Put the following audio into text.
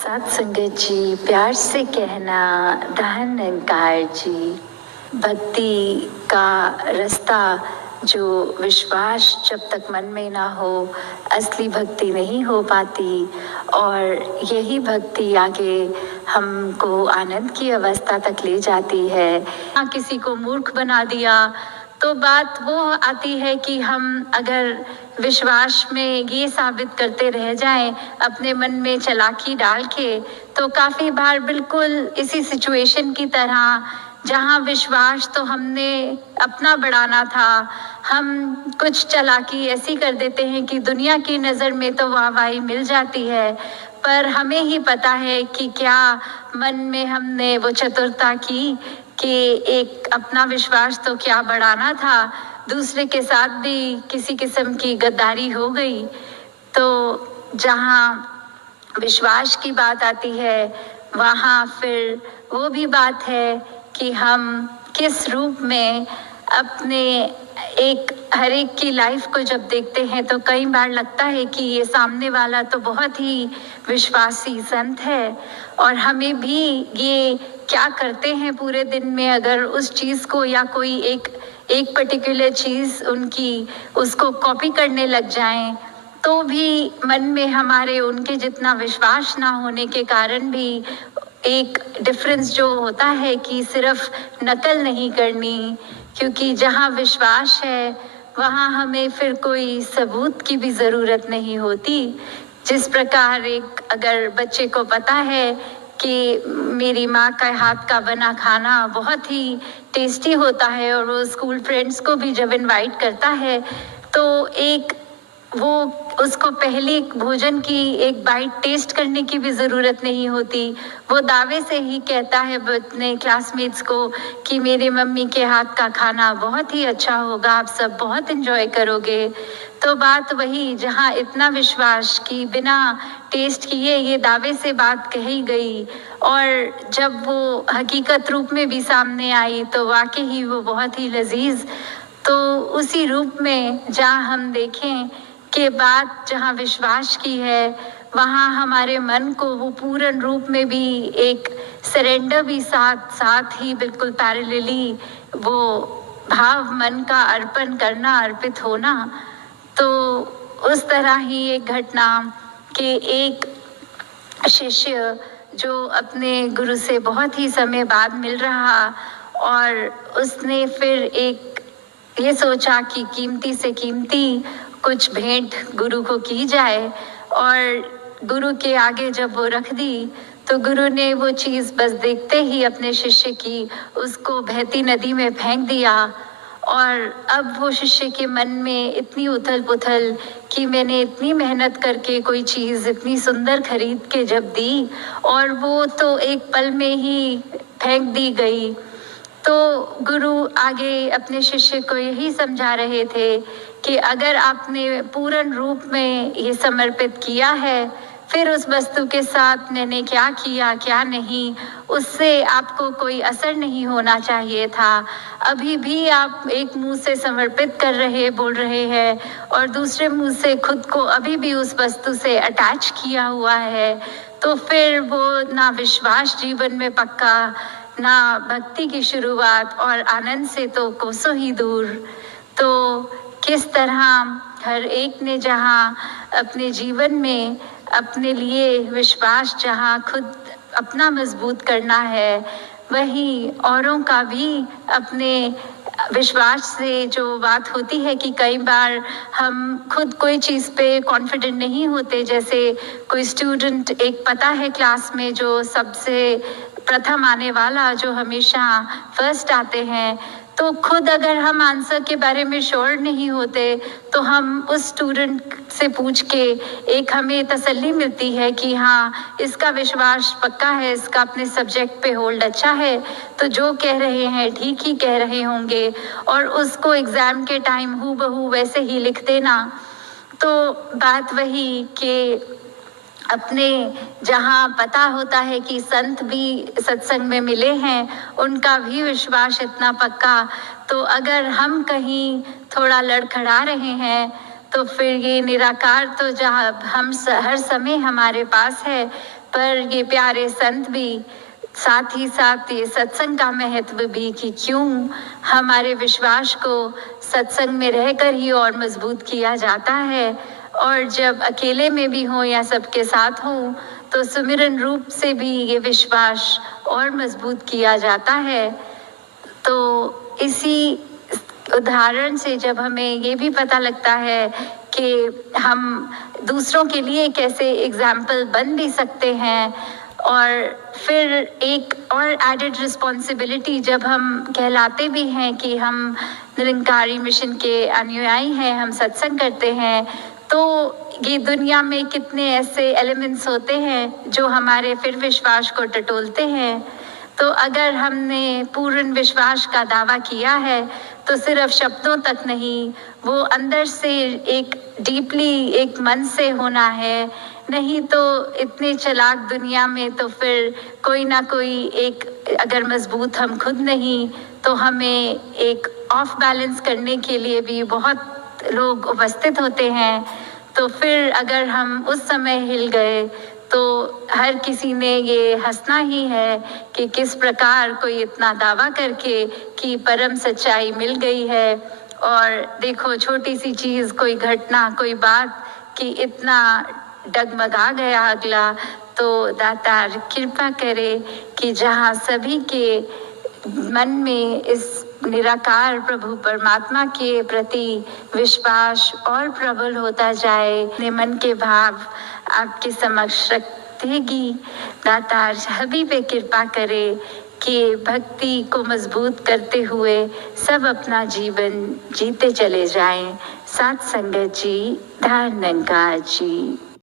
सात संगत जी, प्यार से कहना धन निरंकार जी। भक्ति का रास्ता जो विश्वास जब तक मन में ना हो, असली भक्ति नहीं हो पाती। और यही भक्ति आगे हमको आनंद की अवस्था तक ले जाती है। किसी को मूर्ख बना दिया तो बात वो आती है कि हम अगर विश्वास में ये साबित करते रह जाएं अपने मन में चालाकी डाल के, तो काफी बार बिल्कुल इसी सिचुएशन की तरह, जहां विश्वास तो हमने अपना बढ़ाना था, हम कुछ चालाकी ऐसी कर देते हैं कि दुनिया की नज़र में तो वाहवाही मिल जाती है, पर हमें ही पता है कि क्या मन में हमने वो चतुरता की कि एक अपना विश्वास तो क्या बढ़ाना था, दूसरे के साथ भी किसी किस्म की गद्दारी हो गई। तो जहाँ विश्वास की बात आती है, वहाँ फिर वो भी बात है कि हम किस रूप में अपने एक हर एक की लाइफ को जब देखते हैं तो कई बार लगता है कि ये सामने वाला तो बहुत ही विश्वासी संत है, और हमें भी ये क्या करते हैं पूरे दिन में, अगर उस चीज़ को या कोई एक पर्टिकुलर चीज़ उनकी उसको कॉपी करने लग जाएं, तो भी मन में हमारे उनके जितना विश्वास ना होने के कारण भी एक डिफरेंस जो होता है कि सिर्फ नकल नहीं करनी, क्योंकि जहाँ विश्वास है वहाँ हमें फिर कोई सबूत की भी ज़रूरत नहीं होती। जिस प्रकार एक अगर बच्चे को पता है कि मेरी माँ का हाथ का बना खाना बहुत ही टेस्टी होता है, और वो स्कूल फ्रेंड्स को भी जब इनवाइट करता है तो एक वो उसको पहली भोजन की एक बाइट टेस्ट करने की भी ज़रूरत नहीं होती, वो दावे से ही कहता है अपने क्लासमेट्स को कि मेरी मम्मी के हाथ का खाना बहुत ही अच्छा होगा, आप सब बहुत एंजॉय करोगे। तो बात वही, जहाँ इतना विश्वास कि बिना टेस्ट किए ये दावे से बात कही गई, और जब वो हकीकत रूप में भी सामने आई तो वाकई ही वो बहुत ही लजीज। तो उसी रूप में जहाँ हम देखें कि बात जहाँ विश्वास की है, वहाँ हमारे मन को वो पूर्ण रूप में भी एक सरेंडर भी साथ साथ ही बिल्कुल पैरेलली वो भाव मन का अर्पण करना, अर्पित होना। तो उस तरह ही एक घटना कि एक शिष्य जो अपने गुरु से बहुत ही समय बाद मिल रहा, और उसने फिर एक ये सोचा कि कीमती से कीमती कुछ भेंट गुरु को की जाए, और गुरु के आगे जब वो रख दी तो गुरु ने वो चीज़ बस देखते ही अपने शिष्य की उसको बहती नदी में फेंक दिया। और अब वो शिष्य के मन में इतनी उथल पुथल कि मैंने इतनी मेहनत करके कोई चीज़ इतनी सुंदर खरीद के जब दी और वो तो एक पल में ही फेंक दी गई। तो गुरु आगे अपने शिष्य को यही समझा रहे थे कि अगर आपने पूर्ण रूप में ये समर्पित किया है, फिर उस वस्तु के साथ मैंने क्या किया क्या नहीं, उससे आपको कोई असर नहीं होना चाहिए था। अभी भी आप एक मुंह से समर्पित कर रहे बोल रहे हैं और दूसरे मुंह से खुद को अभी भी उस वस्तु से अटैच किया हुआ है, तो फिर वो ना विश्वास जीवन में पक्का, ना भक्ति की शुरुआत, और आनंद से तो कोसों ही दूर। तो किस तरह हर एक ने जहाँ अपने जीवन में अपने लिए विश्वास जहाँ खुद अपना मजबूत करना है, वही औरों का भी अपने विश्वास से जो बात होती है कि कई बार हम खुद कोई चीज़ पे कॉन्फिडेंट नहीं होते। जैसे कोई स्टूडेंट एक पता है क्लास में जो सबसे प्रथम आने वाला, जो हमेशा फर्स्ट आते हैं, तो खुद अगर हम आंसर के बारे में श्योर नहीं होते तो हम उस स्टूडेंट से पूछ के एक हमें तसल्ली मिलती है कि हाँ इसका विश्वास पक्का है, इसका अपने सब्जेक्ट पे होल्ड अच्छा है, तो जो कह रहे हैं ठीक ही कह रहे होंगे, और उसको एग्ज़ाम के टाइम हूबहू वैसे ही लिख देना। तो बात वही कि अपने जहाँ पता होता है कि संत भी सत्संग में मिले हैं, उनका भी विश्वास इतना पक्का, तो अगर हम कहीं थोड़ा लड़खड़ा रहे हैं तो फिर ये निराकार तो जहाँ हम हर समय हमारे पास है, पर ये प्यारे संत भी, साथ ही साथ ये सत्संग का महत्व भी कि क्यों हमारे विश्वास को सत्संग में रहकर ही और मजबूत किया जाता है, और जब अकेले में भी हो या सबके साथ हो तो सुमिरन रूप से भी ये विश्वास और मजबूत किया जाता है। तो इसी उदाहरण से जब हमें ये भी पता लगता है कि हम दूसरों के लिए कैसे एग्जाम्पल बन भी सकते हैं, और फिर एक और एडेड रिस्पॉन्सिबिलिटी जब हम कहलाते भी हैं कि हम निरंकारी मिशन के अनुयायी हैं, हम सत्संग करते हैं, तो ये दुनिया में कितने ऐसे एलिमेंट्स होते हैं जो हमारे फिर विश्वास को टटोलते हैं। तो अगर हमने पूर्ण विश्वास का दावा किया है तो सिर्फ शब्दों तक नहीं, वो अंदर से एक डीपली एक मन से होना है। नहीं तो इतने चालाक दुनिया में तो फिर कोई ना कोई एक, अगर मजबूत हम खुद नहीं तो हमें एक ऑफ बैलेंस करने के लिए भी बहुत लोग उपस्थित होते हैं। तो फिर अगर हम उस समय हिल गए तो हर किसी ने ये हंसना ही है कि किस प्रकार कोई इतना दावा करके कि परम सच्चाई मिल गई है, और देखो छोटी सी चीज, कोई घटना, कोई बात कि इतना डगमगा गया अगला। तो दातार कृपा करे कि जहाँ सभी के मन में इस निराकार प्रभु परमात्मा के प्रति विश्वास और प्रबल होता जाए, अपने मन के भाव आपके समक्ष रखेगी। दातार सभी पे कृपा करे कि भक्ति को मजबूत करते हुए सब अपना जीवन जीते चले जाएं। साथ संगत जी, धन्यवाद जी।